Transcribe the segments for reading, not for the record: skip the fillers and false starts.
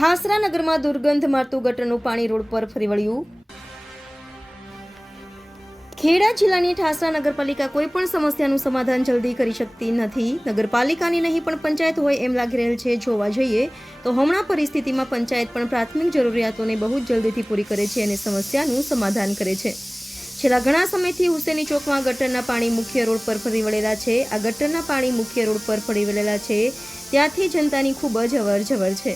ઠાસરા નગરમાં દુર્ગંધ મારતું ગટરનું પાણી રોડ પર ફરી વળ્યું। ખેડા જિલ્લાની ઠાસરા નગરપાલિકા કોઈ પણ સમસ્યાનું સમાધાન જલ્દી કરી શકતી નથી। નગરપાલિકાની નહીં પણ પંચાયત હોય એમ લાગી રહેલ છે। જોવા જઈએ તો હમણાં પરિસ્થિતિમાં પંચાયત પણ પ્રાથમિક જરૂરિયાતોને બહુ જ જલ્દીથી પૂરી કરે છે અને સમસ્યાનું સમાધાન કરે છે। છેલ્લા ઘણા સમયથી હુસેની ચોકમાં ગટરના પાણી મુખ્ય રોડ પર ફરી વળેલા છે। આ ગટરના પાણી મુખ્ય રોડ પર ફરી વળેલા છે ત્યાંથી જનતાની ખૂબ જ અવરજવર છે।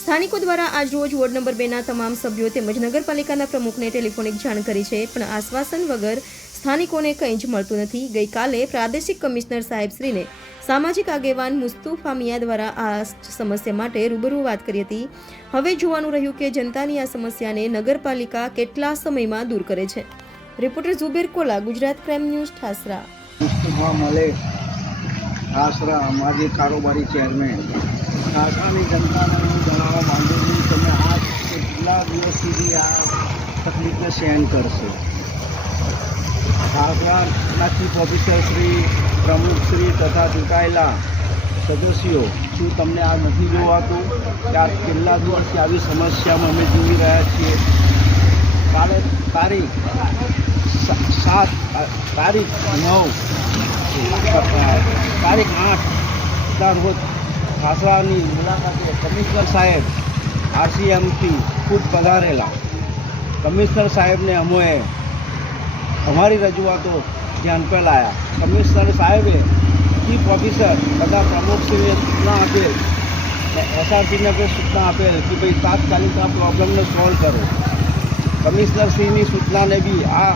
સ્થાનિકો દ્વારા આજ રોજ વોર્ડ નંબર 2ના તમામ સભ્યો તેમજ નગરપાલિકાના પ્રમુખને ટેલિફોનિક જાણ કરી છે, પણ આશ્વાસન વગર સ્થાનિકોને કંઈ જ મળતું નથી। ગઈકાલે પ્રાદેશિક કમિશનર સાહેબશ્રીને સામાજિક આગેવાન મુસ્તુફા મિયા દ્વારા આ સમસ્યા માટે રૂબરૂ વાત કરી હતી। હવે જોવાનું રહ્યું કે જનતાની આ સમસ્યાને નગરપાલિકા કેટલા સમયમાં દૂર કરે છે। Reporter Zuber Cola, Gujarat crime news, Thasra. Mustufa Malek, Thasra, માજી કારોબારી ચેરમેન। ઠાસરાની જનતાને હું જણાવવા માંગુ છું કે તમે આ કેટલા દિવસ સુધી આ તકલીફને સહન કરશો। ઠાસરાના ચીફ ઓફિસર શ્રી, પ્રમુખશ્રી તથા ચૂંટાયેલા સદસ્યો, શું તમને આ નથી જોવાતું કે આ કેટલા દિવસથી આવી સમસ્યામાં અમે જીવી રહ્યા છીએ? કાલે તારીખ 8 રોજ ઠાસરાની મુલાકાતે કમિશનર સાહેબ RCMથી ખુદ પધારેલા। કમિશનર સાહેબને અમોએ અમારી રજૂઆતો ધ્યાન પર લાવ્યા। કમિશનર સાહેબે ચીફ ઓફિસર તથા પ્રમુખશ્રીને સૂચના આપેલ, SRCને પણ સૂચના આપેલ કે ભાઈ તાત્કાલિક આ પ્રોબ્લેમને સોલ્વ કરો। કમિશનરશ્રીની સૂચનાને બી આ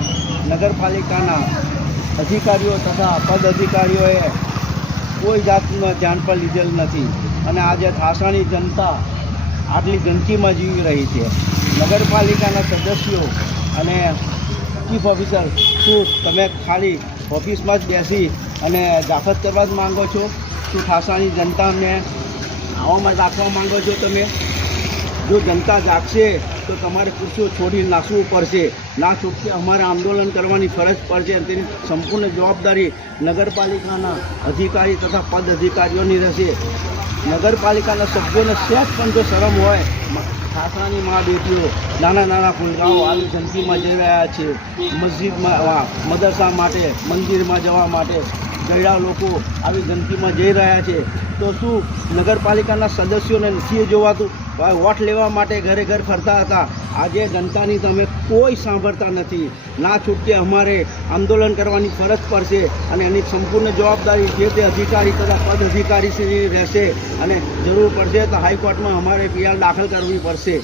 નગરપાલિકાના અધિકારીઓ તથા પદ અધિકારીઓએ કોઈ જાતનું ધ્યાન પર લીધેલ નથી અને આજે ઠાસરાની જનતા આટલી ગંદકીમાં જીવી રહી છે। નગરપાલિકાના સદસ્યો અને ચીફ ઓફિસર, શું તમે ખાલી ઓફિસમાં જ બેસી અને જાફત કરવા જ માંગો છો? શું ઠાસરાની જનતાને આવામાં રાખવા માંગો છો તમે? જો જનતા જાગશે તો તમારે ખુરશીઓ છોડી નાખવું પડશે, ના છૂટકે અમારે આંદોલન કરવાની ફરજ પડશે। તેની સંપૂર્ણ જવાબદારી નગરપાલિકાના અધિકારી તથા પદ અધિકારીઓની રહેશે। નગરપાલિકાના સભ્યોને સહેજ પણ જો શરમ હોય, ઠાસરાની મા બેટીઓ નાના નાના ફૂલગાઓ આવી જંદકીમાં જઈ રહ્યા છે, મસ્જિદમાં, મદરસા માટે, મંદિરમાં જવા માટે ગયડા લોકો આવી જંદકીમાં જઈ રહ્યા છે, તો શું નગરપાલિકાના સદસ્યોને નથી જોવાતું? વોટ લેવા માટે ઘરે ઘર ફરતા હતા, આજે જનતાની તમે કોઈ સાંભળતા નથી। ના છૂટકે અમારે આંદોલન કરવાની ફરજ પડશે અને એની સંપૂર્ણ જવાબદારી જે તે અધિકારી તથા પદ અધિકારીશ્રી રહેશે અને જરૂર પડશે તો હાઈકોર્ટમાં અમારે PR દાખલ કરવી પડશે।